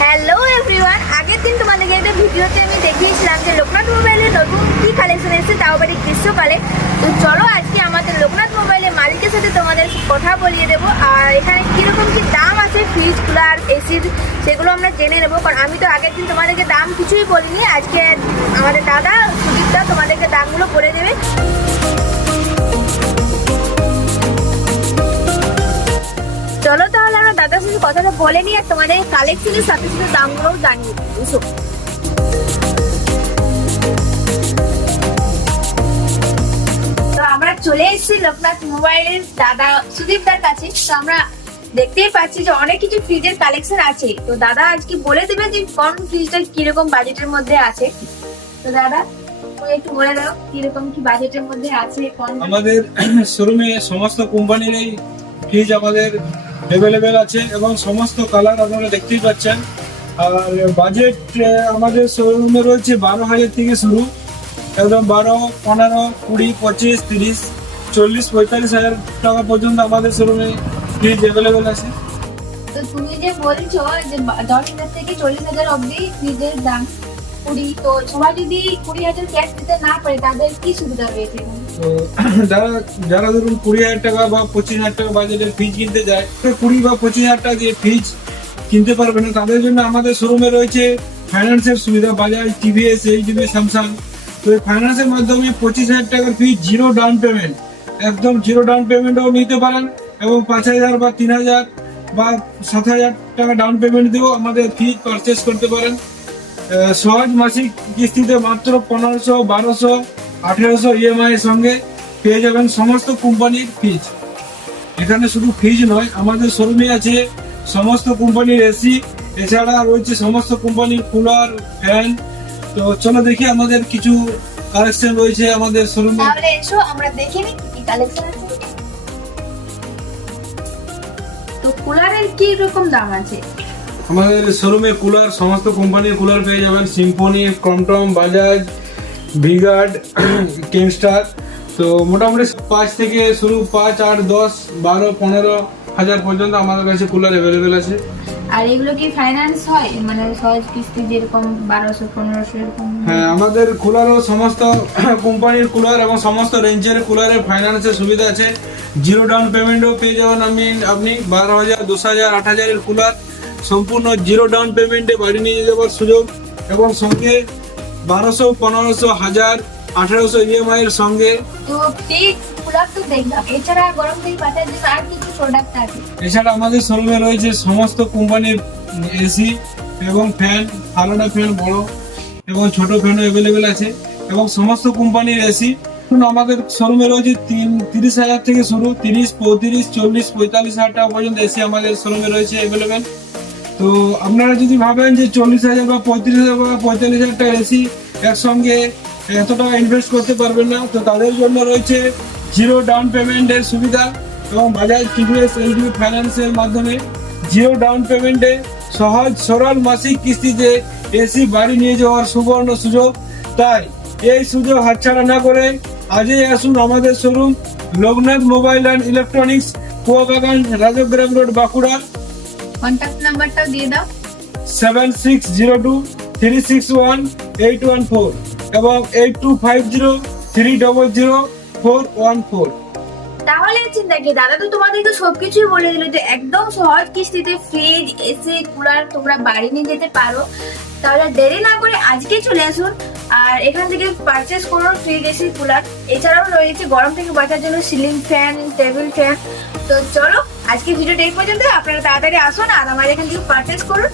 Hello everyone, আগের দিন তোমাদেরকে একটা ভিডিওতে আমি দেখিয়েছিলাম যে লোকনাথ মোবাইলের নতুন কী কালেকশন এসেছে, তাও আবার গ্রীষ্মকালে। তো চলো আজকে আমাদের লোকনাথ মোবাইলের মালিকের সাথে তোমাদের কথা বলিয়ে দেবো, আর এখানে কীরকম কী দাম আছে ফ্রিজ, কুলার, এসির, সেগুলো আমরা জেনে নেবো। কারণ আমি তো আগের দিন তোমাদেরকে দাম কিছুই বলিনি, আজকে আমাদের দাদা সুদীপদা তোমাদেরকে দামগুলো বলে দেবে। চলো তাহলে আমরা দাদার সাথে কথাটা বলে নিই আর তোমাদের কালেকশনের সাথে সাথে দামগুলোও জানিয়ে দিই, বুঝছো? তো আমরা চলে এসেছি লোকনাথ মোবাইলের দাদা সুদীপদার কাছে। তো আমরা দেখতেই পাচ্ছি যে অনেক কিছু ফ্রিজের কালেকশন আছে। তো দাদা আজকে বলে দেবে যে কোন ফ্রিজটা কিরকম বাজেটের মধ্যে আছে। তো দাদা একটু বলে দাও কিরকম কি বাজেটের মধ্যে আছে। আমাদের শোরুমে সমস্ত কোম্পানির এই ফ্রিজ আমাদের অ্যাভেলেবেল আছে এবং সমস্ত কালার আপনারা দেখতেই পাচ্ছেন। আর বাজেট আমাদের শোরুমে রয়েছে 12,000 থেকে শুরু, একদম 12, 15, 20, 25, 30, 40, 45,000 টাকা পর্যন্ত আমাদের শোরুমে ফ্রিজ অ্যাভেলেবেল আছে। তো তুমি যে বলছো যে 10,000 থেকে 40,000 অবধি ফ্রিজের দাম 20, তো সবাই যদি 20,000 ক্যাশ দিতে না পারে তাদের কি সুবিধা রয়েছে? তো যারা ধরুন 20,000 টাকা বা 25,000 টাকা বাজেটের ফ্রিজ কিনতে যায়, 20 বা 25,000 টাকা দিয়ে ফ্রিজ কিনতে পারবে না, তাদের জন্য আমাদের শোরুমে রয়েছে ফাইন্যান্সের সুবিধা। Bajaj, TVS, HDB, Samsung. তো এই ফাইন্যান্সের মাধ্যমে 25,000 টাকার ফ্রিজ জিরো ডাউন পেমেন্ট, একদম জিরো ডাউন পেমেন্টও নিতে পারেন এবং 5,000 বা 3,000 বা 7,000 টাকা ডাউন পেমেন্ট দিয়েও আমাদের ফ্রিজ পারচেস করতে পারেন। সহজ মাসিক কিস্তিতে মাত্র 1500, 1200, 1800 ইএমআই এর সঙ্গে পেয়ে যাবেন সমস্ত কোম্পানির ফ্রিজ। এখানে শুধু ফ্রিজ নয়, আমাদের শোরুমে আছে সমস্ত কোম্পানির এসি, এছাড়া রয়েছে সমস্ত কোম্পানির কুলার, ফ্যান। তো চলো দেখি আমাদের কিছু কালেকশন রয়েছে আমাদের শোরুমে। তাহলে এসো আমরা দেখে নিই কি কালেকশন আছে। তো কুলারের কি রকম দাম আছে? আমাদের শোরুমে কুলার, সমস্ত কোম্পানির কুলার পেয়ে যাবেন। সিম্ফনি, ক্রমটম, বাজাজ, ভিগার্ড, কিংস্টার। তো মোটামুটি 5 থেকে শুরু, 5, 8, 10, 12, 15,000 পর্যন্ত আমাদের কাছে কুলার অ্যাভেলেবেল আছে। আর এগুলো কি ফাইন্যান্স হয়, মানে সহজ কিস্তি যেরকম 1200, 1500 এরকম? হ্যাঁ, আমাদের কুলারও সমস্ত কোম্পানির কুলার এবং সমস্ত রেঞ্জের কুলারের ফাইন্যান্সের সুবিধা আছে। জিরো ডাউন পেমেন্টও পেয়ে যাবেন আপনি 12,000, 10,000, 8,000 এর কুলার সম্পূর্ণ জিরো ডাউন পেমেন্টে বাড়ি নিয়ে যাওয়ার সুযোগ, এবং সঙ্গে 1200, 1500, 1000, 1800 ইএমআই এর সঙ্গে। তো ফ্রিজ, কুলার তো দেখলাম, এছাড়া গরম থেকে বাঁচার জন্য আর কিছু প্রোডাক্ট আছে? এছাড়া আমাদের শোরুমে রয়েছে সমস্ত কোম্পানির এসি এবং ফ্যান, আলাদা ফ্যান, বড় এবং ছোট ফ্যানও অ্যাভেলেবেল আছে এবং সমস্ত কোম্পানির এসি। আমাদের শোরুমে রয়েছে 30,000 থেকে শুরু, 30, 35, 40, 45,000 টাকা পর্যন্ত এসি আমাদের শোরুমে রয়েছে অ্যাভেলেবেল। তো আপনারা যদি ভাবেন যে 40,000 বা 35,000 বা 45,000 টাকা এসি একসঙ্গে এত টাকা ইনভেস্ট করতে পারবেন না, তো তাদের জন্য রয়েছে জিরো ডাউন পেমেন্টের সুবিধা এবং বাজাজ, টিভিএস, এইচডিবি ফাইন্যান্সের মাধ্যমে জিরো ডাউন পেমেন্টে সহজ সরল মাসিক কিস্তিতে এসি বাড়ি নিয়ে যাওয়ার সুবর্ণ সুযোগ। তাই এই সুযোগ হাতছাড়া না করে আজই আসুন আমাদের showroom Loknath mobile and electronics, Kuabagan, Rajgram road, Bankura. Contact নাম্বারটা দিয়ে দাও। 7602-361-814 এবং 8250-300-414। তাহলে চিন্তা কি, দাদা তো তোমাদেরকে সবকিছুই বলে দিল যে একদম সহজ কিস্তিতে ফ্রিজ, এসি, কুলার তোমরা বাড়ি নিয়ে যেতে পারো। তাহলে দেরি না করে আজকেই চলে আসুন আর এখান থেকে পারচেস করুন ফ্রিজ, এসি, কুলার। এছাড়াও রয়েছে গরম থেকে বাঁচার জন্য সিলিং ফ্যান, টেবিল ফ্যান। তো চলো আজকে ভিডিওটা এই পর্যন্ত, আপনারা তাড়াতাড়ি আসুন আর আমার এখান থেকে পারচেস করুন।